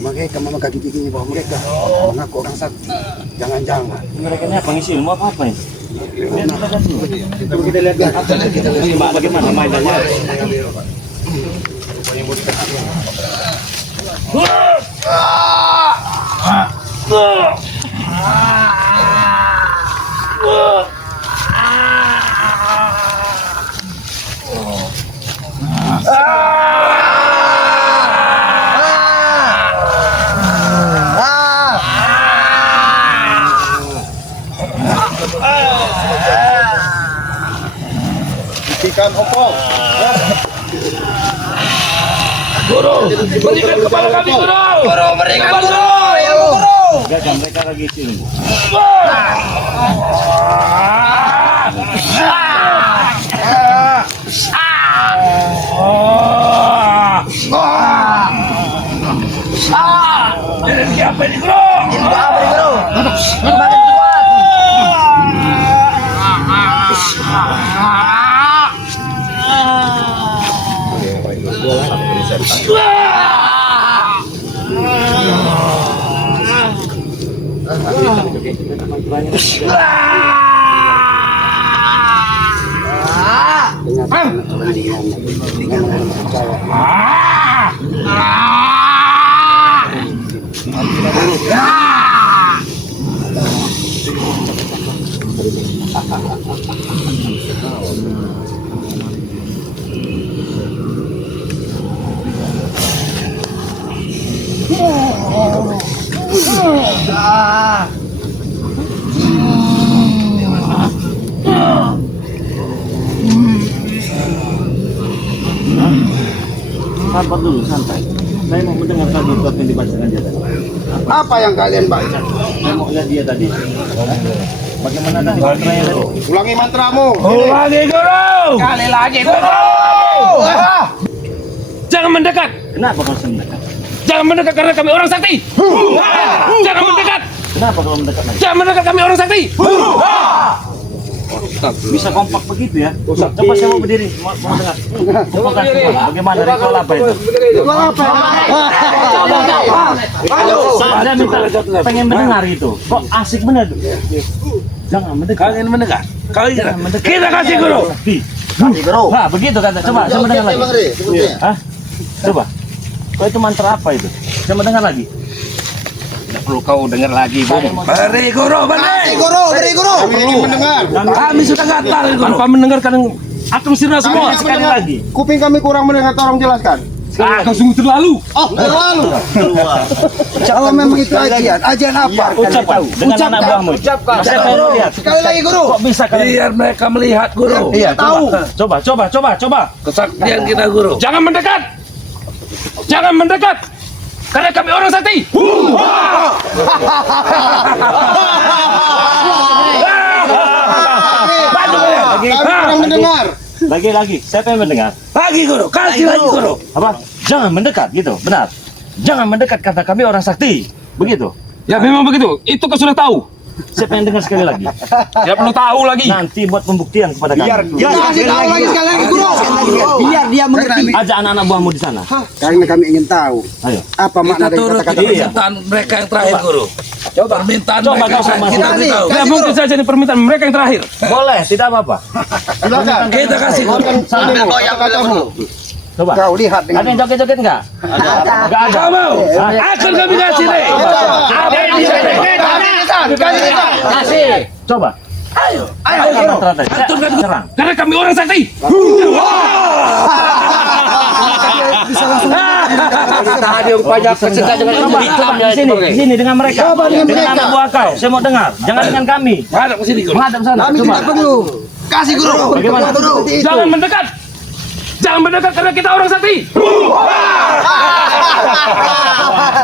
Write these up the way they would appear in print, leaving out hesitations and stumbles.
Mereka memakai gigi bahwa mereka mengaku orang sakti. Jangan-jangan Mereka ini apa ngisi ilmu apa ini? kita lihat ya. Kita lihat Bagaimana mainannya? Ikan opong. Guru, berikan kepada kami guru. Guru, berikan guru. Ya guru. Enggak, mereka lagi isi ilmu. Jadi siapa ini guru? Ilmu apa nih guru? Semakin Sabar dulu, santai. Saya mau mendengar tadi apa yang dibacakan dia tadi. Apa yang kalian baca? Saya mau lihat dia tadi. Bagaimana tadi mantranya tadi? Ulangi mantramu. Ulangi guru. Kali lagi guru. Jangan mendekat. Kenapa kau mendekat? Jangan mendekat karena kami orang sakti. Jangan mendekat. Kenapa kalau mendekat lagi? Jangan mendekat kami orang sakti. Bisa kompak begitu ya? Coba saya mau berdiri, mau dengar. Coba bagaimana ritual apa itu? Saya minta pengen mendengar itu. Kok asik bener tuh? Jangan mendekat. Kalian mendekat. Kalian mendekat. Kita kasih guru. Kasih guru. Nah, begitu kata. Coba saya mendengar lagi. Hah? Coba. Kok itu mantra apa itu? Saya mendengar lagi. Tidak perlu kau dengar lagi, Bung. Beri guru, beri. Beri guru. Kami ingin mendengar. Kami sudah gatal tanpa mendengar kadang akan sirna semua. Sekali lagi. Kuping kami kurang mendengar, tolong jelaskan. Kau sungguh terlalu. Oh, terlalu. Kalau memang itu ajian apa? Ucap tahu dengan anak buahmu. ucapkan. Saya pengen lihat. Sekali lagi guru. Kok bisa kalian? Biar mereka melihat guru. Iya, coba. Kesaktian kita guru. Jangan mendekat. Jangan mendekat. Karena kami orang sakti. Kami kurang mendengar. Lagi. Saya pengen mendengar. Lagi guru, kasih lagi guru. Apa? Jangan mendekat gitu, benar. Jangan mendekat kata kami orang sakti. Begitu. Ya memang begitu. Itu kau sudah tahu. Saya pengen dengar sekali lagi. Tidak perlu tahu lagi. Nanti buat pembuktian kepada kami. Kasih tahu lagi sekali lagi guru. Biar dia mengerti. Ajak anak-anak buahmu di sana. Karena kami ingin tahu Ayo. apa makna dari Turut kata-kata di permintaan mereka yang terakhir guru. Permintaan Coba, mereka coba, kita Mas. beritahu. Kasih, Ya mungkin saja ini permintaan mereka yang terakhir. Boleh, tidak apa-apa. Silakan. Kita kasih guru. Kata-katamu. Coba. Kau lihat Ada yang joget-joget enggak? Enggak ada. Kau mau? Akan kami kasih nih. Ada yang bisa. Kasih. Coba. Ayo. Serang. Karena kami orang sakti. Coba di sini dengan mereka. Dengan anak buah kau. Saya mau dengar. Jangan dengan kami. Hadap ke sini guru. Menghadap sana. Kami Coba. tidak perlu. Kasih guru. Bagaimana? Jangan mendekat. Jangan mendekat karena kita orang sakti.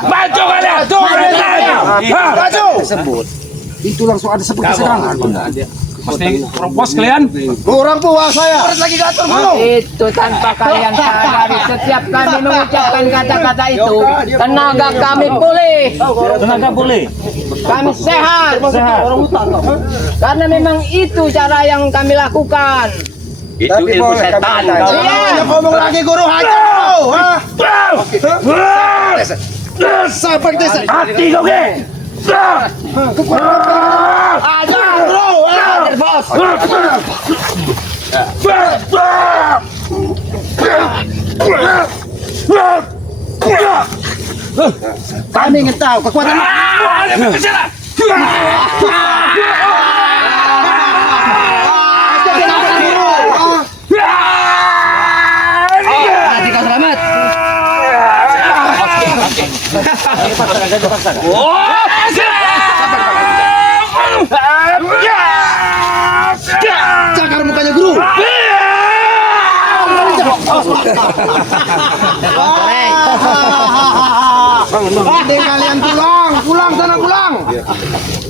Maju kalian. Maju. Itu langsung ada seperti serangan. Pasti propos kalian. Kurang puas saya. Itu tanpa kalian sadari, setiap kami mengucapkan kata-kata itu, tenaga kami pulih, Tenaga boleh. kami sehat. Sehat. Karena memang itu cara yang kami lakukan. Itu Tapi ilmu boleh kami setan. tanya. Jangan ngomong lagi guru hajar kau. Seperti saya. Hati kau ke? Ajar bro. Ajar, bos. Kami ingin tahu kekuatan. Hati kau selamat. Cakar mukanya guru. Mending kalian pulang sana pulang.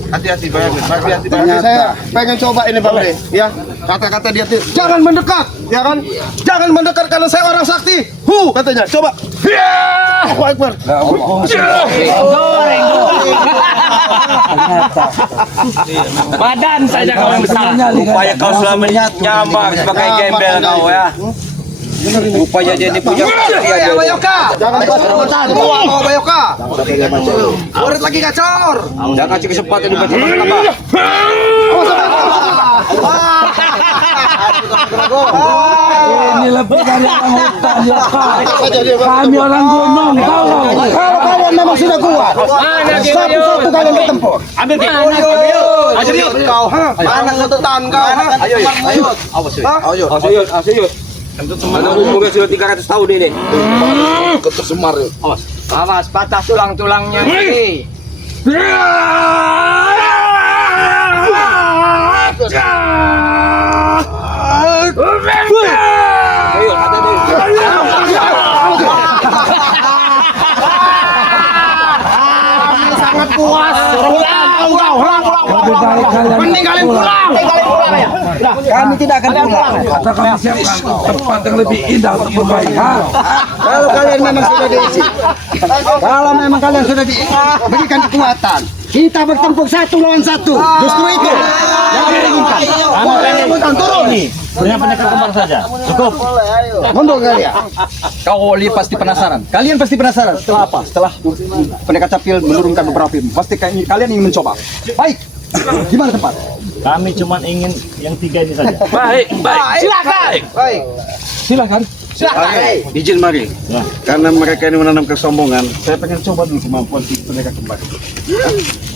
Hati-hati Bang Ade, hati-hati Bang Ternyata. Ade. Saya pengen coba ini Bang Ade, ya. Kata-kata dia tuh, jangan mendekat, ya kan? Jangan mendekat karena saya orang sakti. Katanya, coba. Allahu Akbar. Badan saja kau yang besar. Upaya kau selama ini nyamar sebagai gembel kau ya. Upaya dia ini punya Ya Bayoka. Jangan kesempatan. Oh Bayoka. Murid lagi gacor. Jangan kasih kesempatan di baca tambah. Ini lebih dari orang hutan ya Pak. Kami orang gunung tahu. Kalau kalian memang sudah kuat, satu-satu kalian bertempur. Ambil ke. Ajar yuk kau, mana ketutan kau? Ayo, ayo. Ayo, yuk. Ada umurnya sudah 300 tahun ini. Awas, patah tulang-tulangnya ini. Ayo, Sangat puas. Lebih baik kalian. Mending kalian pulang. Kami tidak akan pulang. Kata kami siapkan tempat yang lebih indah untuk bermain. Kalau kalian memang sudah diisi, kalau memang kalian sudah diberikan kekuatan, kita bertempur 1 lawan 1. Justru itu yang kami inginkan. Turun. Dengan pendekar kembar saja. Cukup. Mundur kalian. Kau pasti penasaran. Kalian pasti penasaran. Setelah apa? Setelah pendekar capil menurunkan beberapa film. Pasti kalian ingin mencoba. Baik. Gimana tempat? Kami cuma ingin yang 3 ini saja. Baik. Silakan. Baik. Silakan. Izin mari. Ya. Karena mereka ini menanam kesombongan, saya pengen coba dulu kemampuan si pendekar kembar.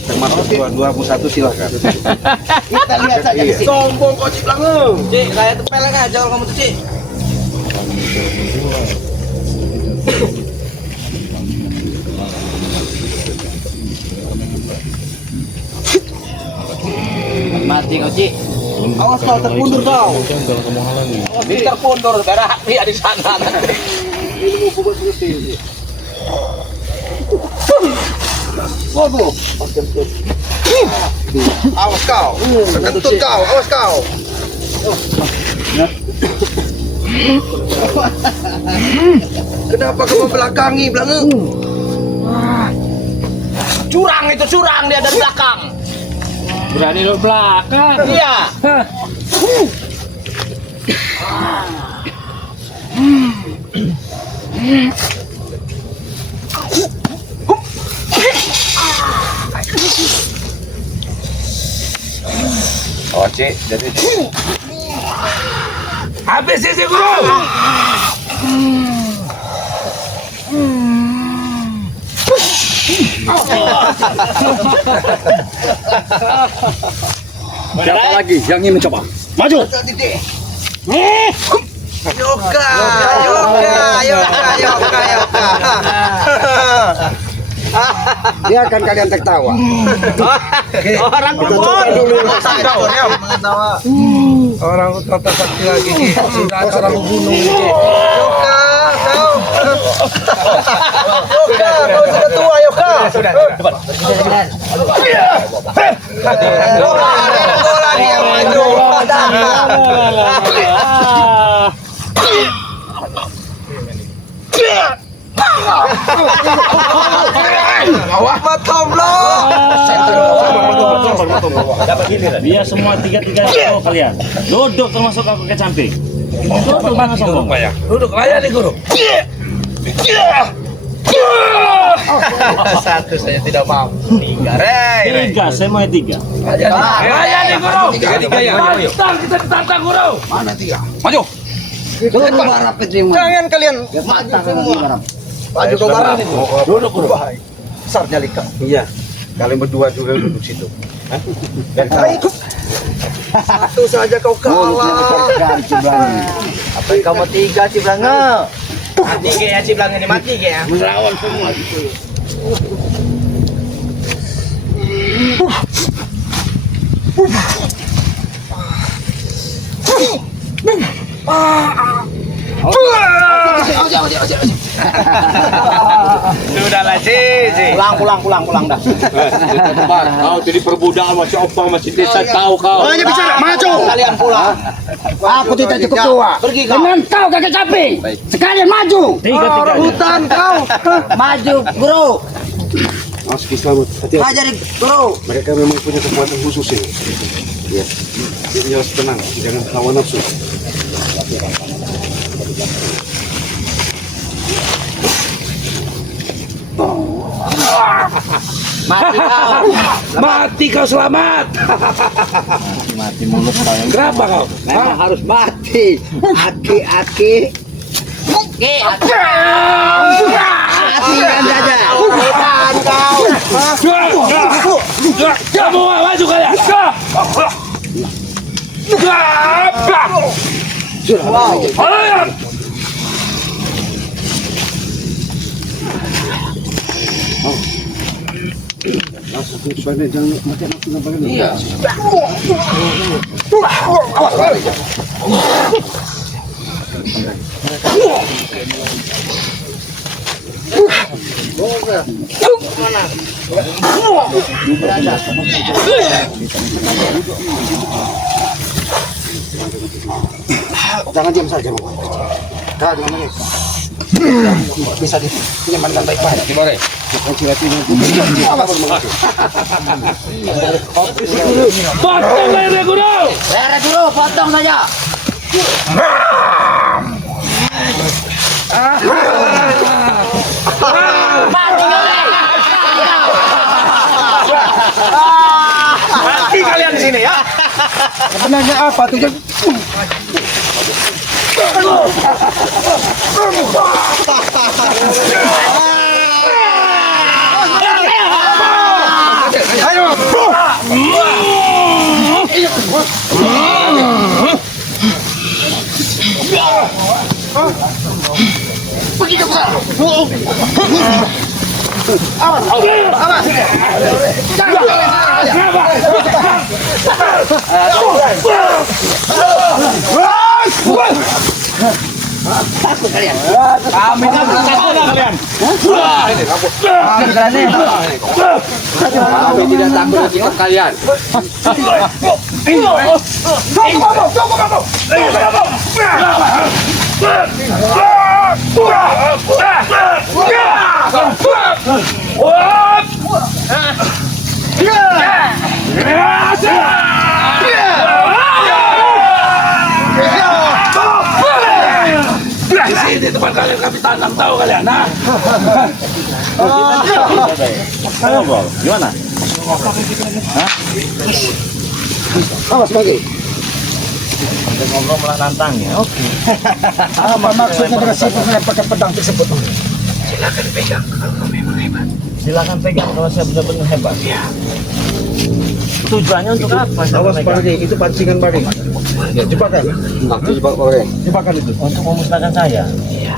Termasuk dua satu silakan. Kita lihat saja di sini. Sombong kau Cik Langu. Cik, saya tepeleng aja kalau kamu tuh, Cik. Mati kau, Cik. Awas kau terpundur kau. Ini terpundur, berak dia di sana. Waduh. Awas kau. Kentut kau. Awas kau. Kenapa kau membelakangi Belangu? Curang itu, curang dia dari belakang. Berani lo belakang. Iya. Oh, Cik, jadi Habis isi guru. Siapa lagi yang ingin mencoba? Maju. Yoga, yoga. Biarkan kalian tertawa. Orang Coba dulu. Orang tata sakti lagi. Sudah orang gunung. Yoga, kau sudah tua Yoga. Sudah. Kau lagi yang maju. dia semua 3-3 kalian. Duduk termasuk aku ke samping. Duduk bang sombong. Duduk layani guru. Satu saya tidak mau. Tiga, Rey. 3, saya mau 3. Layani guru. Tiga ya. Pantang kita ditantang guru. Maju. Jangan kalian maju semua. Maju ke barat itu. Duduk guru. Besar nyali kau. Iya. Kalian berdua juga duduk situ. Dan ikut. Satu saja kau kalah. Apa yang kamu tiga Ciblanga? Mati ke ya Ciblanga ini mati ke ya. Melawan semua. Sudahlah Cici. Pulang dah. Kau jadi perbudak masih opang masih desa tahu kau. Hanya bicara maju. Kalian pulang. Aku tidak cukup tua. Pergi kau. Dengan kau kakek caping. Sekalian maju. 3. Hutan kau. Maju, Guru. Meski selamat. Hati-hati. Ajari, Guru. Mereka memang punya kekuatan khusus ini. Ya. Jadi harus tenang, jangan hawa nafsu. Mati kau. Mati kau selamat. Mati mulut kau. Kenapa kau? Memang harus mati. Aki-aki. Oke, Matikan saja. Kamu maju kalian. Ayo. Langsung ke depannya, jangan mati nafsu nampaknya. Iya. Jangan diam saja, Bu. Kau dengan mereka. Bisa diamankan baik-baik. Gimana? Potong lehernya guru. Leher Guru, potong saja. Mati kalian. Mati kalian di sini ya. Sebenarnya apa tujuan? Kami kan kalian. Kami tidak takut dengan kalian. Di sini tempat kalian kami tanam tahu kalian, nah. Gimana? Awas lagi. Ngobrol malah nantang ya. Oke. Apa maksudnya dengan sibuk dengan pakai pedang tersebut? Silakan pegang kalau saya benar-benar hebat. Ya. Tujuannya untuk apa? Awas Bari, itu pancingan Bari. Ya, jebakan. Jebak Bari. Jebakan itu. Untuk memusnahkan saya. Iya.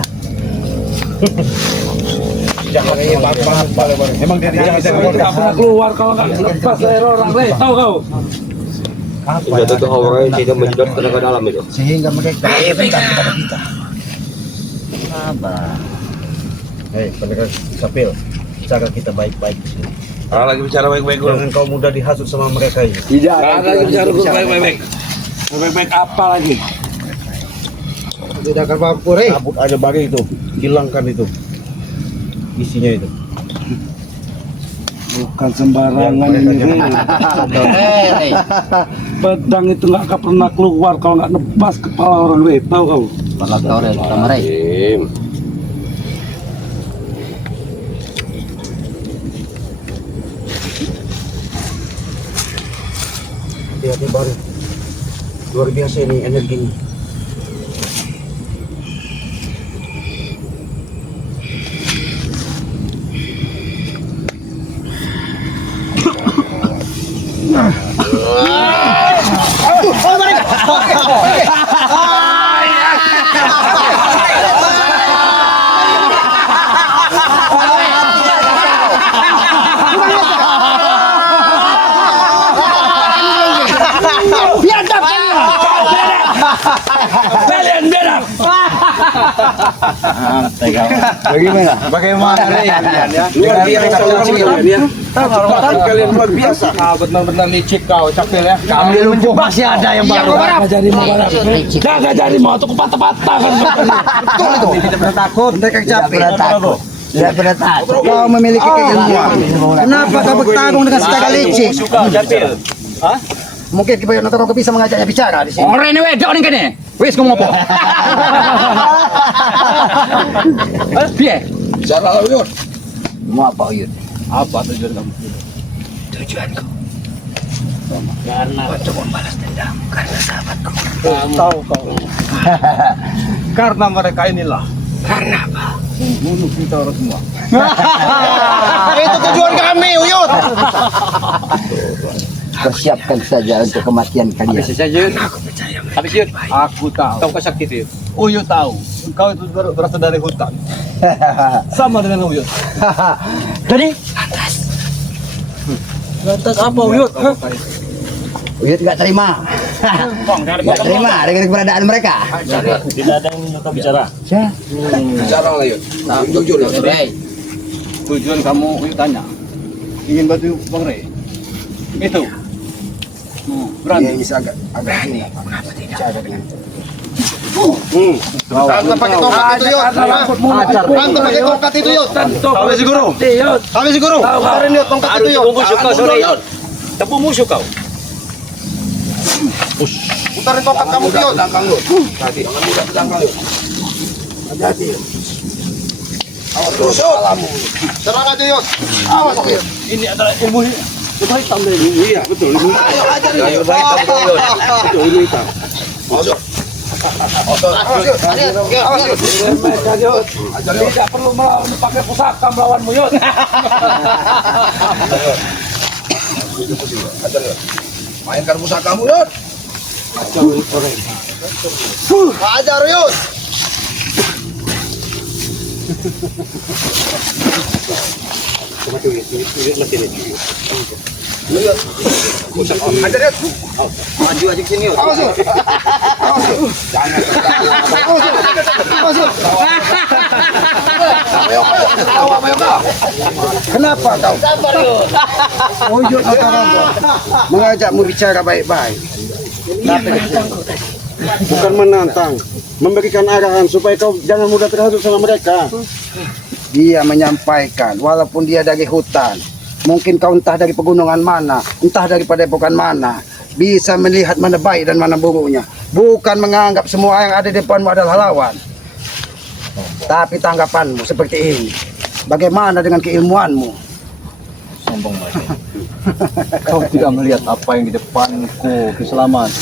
Jangan Bari. Emang dia Tidak pernah keluar kalau nggak lepas leher orang, tahu kau? Senjata itu orang tidak menyedot tenaga dalam itu. Sehingga mereka berikan kepada kita. Sabar. Hei, pendekat Sapil. Jaga kita baik-baik di sini. Kalau lagi bicara baik-baik guru. Jangan kau mudah dihasut sama mereka ini. Kalau lagi bicara guru baik-baik. Baik-baik apa lagi? Tidak akan mampu, Rey. Cabut aja Bari itu. Hilangkan itu. Isinya itu. Bukan sembarangan ini. Hei, pedang itu nggak akan pernah keluar kalau nggak nebas kepala orang lain, tahu kau? Lihat ini baru. Luar biasa ini energinya. Kalian biar Bagaimana? Bagaimana ya? Luar biasa kalian luar biasa. Benar-benar licik kau, Capil ya. Kami lumpuh masih ada yang baru. Gak jadi mau tuh patah-patah kan. Betul itu. Tidak pernah takut. Mereka Capil. Tidak pernah takut. Kau memiliki keilmuan. Kenapa kau bertarung dengan setengah licik? Hah? Mungkin kebanyakan kau bisa mengajaknya bicara di sini. Orang ini wedok nih kene. Wis ngomong apa? Piye? Bicara lah Uyun. Mau apa Uyun? Apa tujuan kamu? Tujuanku Karena untuk membalas dendam karena sahabatku. Tahu kau. Karena mereka inilah. Karena apa? Bunuh kita orang semua. Itu tujuan kami, Uyut. Persiapkan saja untuk kematian kalian. Aku percaya. Habis yun. Aku tahu. Kau kesakit itu. Uyut tahu. Kau itu berasal dari hutan. Sama dengan Uyut. Tadi Lantas apa Uyut? Uyut nggak terima. Nggak terima dengan keberadaan mereka. tidak ada yang minta bicara. Ya. Bicara lah Uyut. Nah, jujur ya. Tujuan kamu Uyut tanya. Ingin bantu Bang Rey. Itu. Berani. Ini agak ini. Mengapa tidak bicara dengan itu? Tangkap pakai tongkat itu Yud. Tangkap pakai tongkat itu Yud. Habis si guru. Habis si guru. Tarik Yud tongkat itu Yud. Tepuk musuh kau. Putarin tongkat kamu Yud. Hati-hati. Awas terus Yud. Serang aja Yud. Awas Yud. Ini adalah ilmu hitam dari ilmu. Iya betul. Ayo ajar Yud. Betul ilmu hitam. Masuk. Tidak perlu pakai pusaka melawanmu Yud. Mainkan pusakamu Yud. Ajar Yud. Ajar Yud. Maju aja sini Yud. Awas Yud. Awas Yud. Awas Yud. Kenapa kau? Uyut mengajakmu bicara baik-baik. Bukan menantang, memberikan arahan supaya kau jangan mudah terhasut sama mereka. Dia menyampaikan, walaupun dia dari hutan, mungkin kau entah dari pegunungan mana, entah dari padepokan mana, bisa melihat mana baik dan mana buruknya. Bukan menganggap semua yang ada di depanmu adalah lawan. Tapi tanggapanmu seperti ini. Bagaimana dengan keilmuanmu? Sombong banget. Kau tidak melihat apa yang di depanku, keselamatan.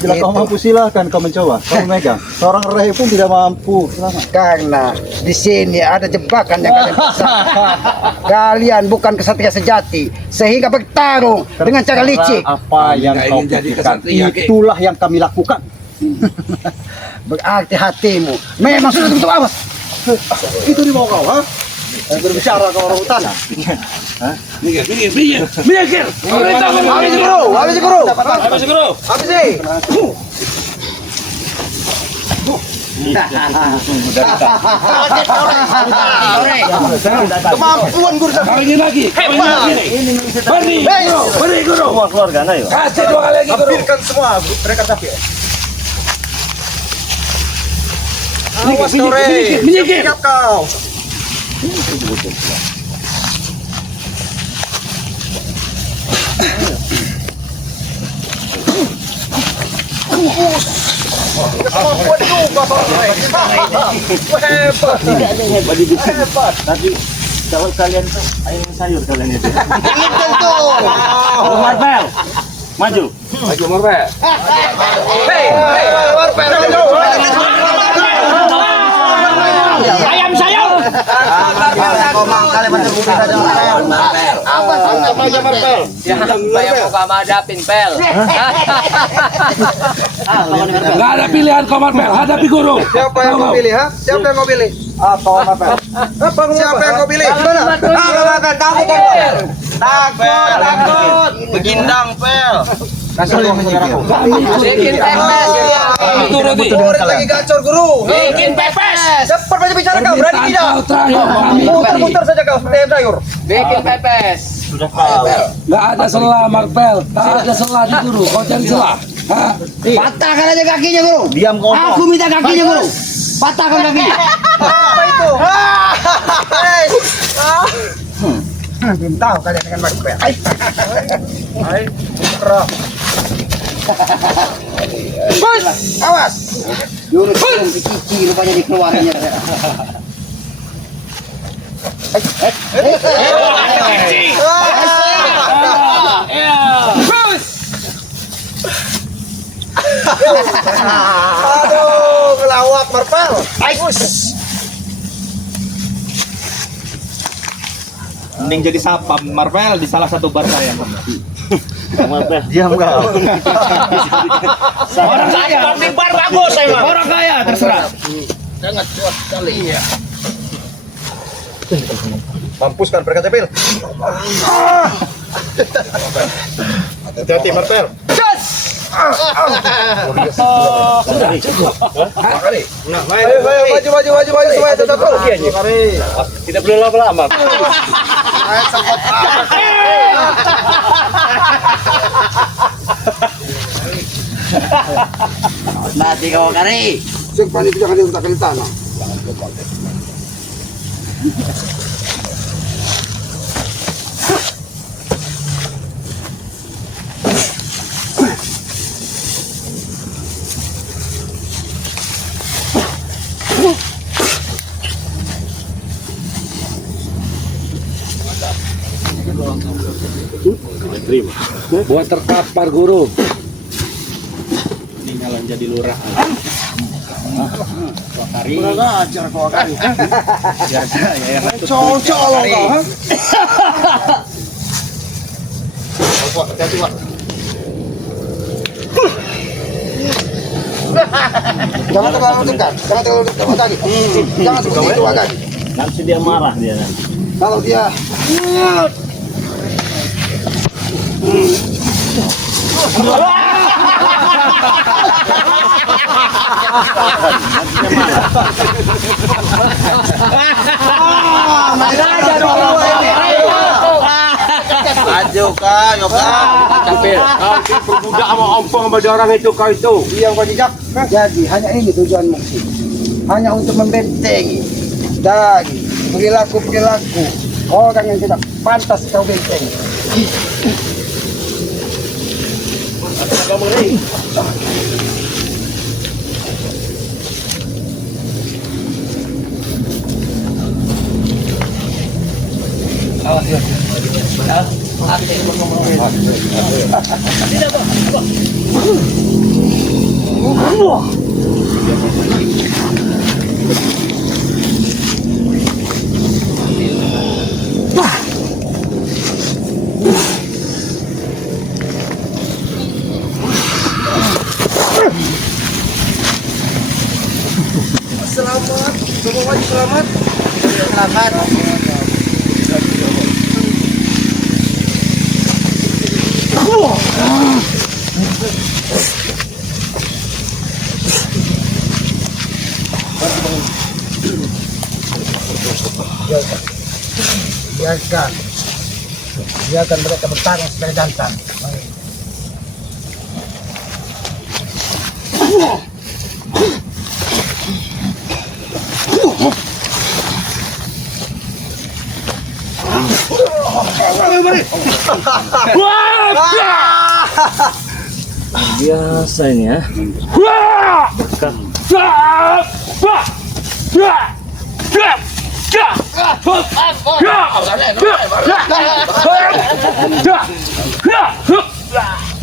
Bila kau mampu silahkan kau mencoba, kau memegang. Seorang raih pun tidak mampu. Selamat. Karena di sini ada jebakan yang kalian pasang. Kalian bukan kesatria sejati, sehingga bertarung dengan cara licik. Apa yang kau pikirkan, itulah yang kami lakukan. Berarti hatimu memang sudah tentu awas. Itu di bawah kau, ha? Berbicara kau orang hutan. Minggir. Habis guru, habis guru. Habis guru. Habis sih. Kemampuan guru Kali ini lagi. Beri guru. Semua keluarga anda yuk. Kasih 2 kali lagi guru. hampirkan semua mereka tapi. Awas kau Rey. Minggir. Siap kau. Tapi kalau kalian tuh ayam sayur kalian itu. Itu tuh. Marvel. Maju. Maju Marvel. Ayam sayur. Komang kali macam bumi saja. Apa aja Marvel? Supaya muka madapin pel. Gak ada pilihan kau Marvel, hadapi guru. Siapa yang kau pilih, ha? Siapa yang kau pilih? Apa Marvel? Siapa yang kau pilih? Mana? Makan kamu kan. Takut. Begindang pel. Kasih yang menyerah aku. Bikin pepes. Turuti. Murid lagi gacor guru. Bikin pepes. Cepat banyak bicara kau, berani tidak? Muter-muter saja kau seperti ayam sayur. Bikin pepes. Gak ada celah Marvel, gak ada celah di guru. Kau cari celah. Patahkan aja kakinya guru. Diam kau. Aku minta kakinya guru. Patahkan kakinya. Apa itu? Belum tahu kalian dengan Marvel. Hai, kerap. Bus, awas. Yunus belum cici rupanya dikeluarinnya. Aduh, kelawak Marvel. Mending jadi sapam Marvel di salah satu bar saya. Marvel. Diam kau. Orang kaya. Bar bagus emang. Orang kaya terserah. Mampus kan berkata Bil. Hati-hati Marvel. Ayo, maju supaya tetap tahu. Tidak perlu lama-lama. Nanti kau kari. Sing panik jangan diutak kali tanah. Buat terkapar guru. Tinggalan jadi lurah. Kurang ajar kau kari. Cocok lo kau. Hati-hati, Wak. Jangan terlalu dekat, jangan terlalu dekat lagi. Jangan seperti itu agak. Nanti dia marah dia nanti. Kalau dia Maju kau, Yoga. Perbudak sama ompong sama orang itu kau itu. diam kau jejak. Jadi hanya ini tujuanmu. Hanya untuk membentengi dari perilaku orang yang tidak pantas kau bentengi. Selamat, semua maju selamat. Selamat. Biarkan mereka bertarung sebagai jantan. Biasa ini ya.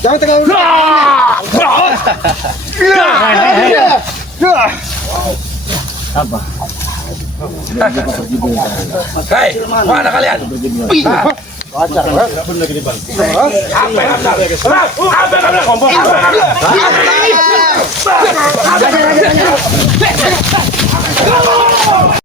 Jangan tegang. Apa? Hei, mana kalian? Apa?